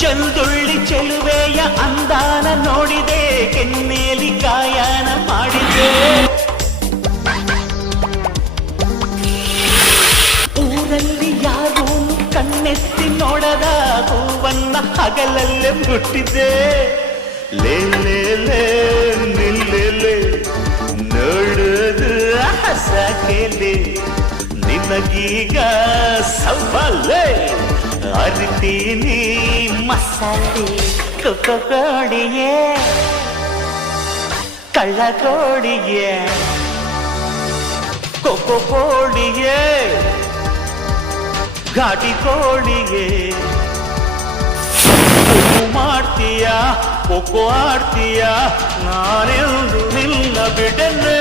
ಚಂದುಳ್ಳಿ ಚೆಲುವೆಯ ಅಂದಾನ ನೋಡಿದೆ, ಕೆನ್ನೇಲಿ ಕಾಯನ ಮಾಡಿದೆ. ಊರಲ್ಲಿ ಯಾರೂ ಕಣ್ಣೆತ್ತಿ ನೋಡದ ಹೂವನ್ನ ಹಗಲಲ್ಲೇ ಮುಟ್ಟಿದೆ. ಲೇ ಲೇ ಲೇ ನಿಲ್ಲೆ ನೋಡೋದು ಸಾಕೇಲೆ, ನಿನಗೀಗ ಸವಾಲೆ ಅರಿತೀನಿ ಮಸಾಲೆ. ಕೋಡಿಯೇ ಕಳ್ಳ ಕೋಡಿಯೇ ಕೋಡಿಯೇ ಘಾಟಿ ಕೋಡಿಯೇ, ಮಾಡ್ತೀಯ ಕೊಕ್ಕೋ ಆಡ್ತೀಯ, ನಾನೆಂದು ನಿನ್ನ ಬಿಡನೆ.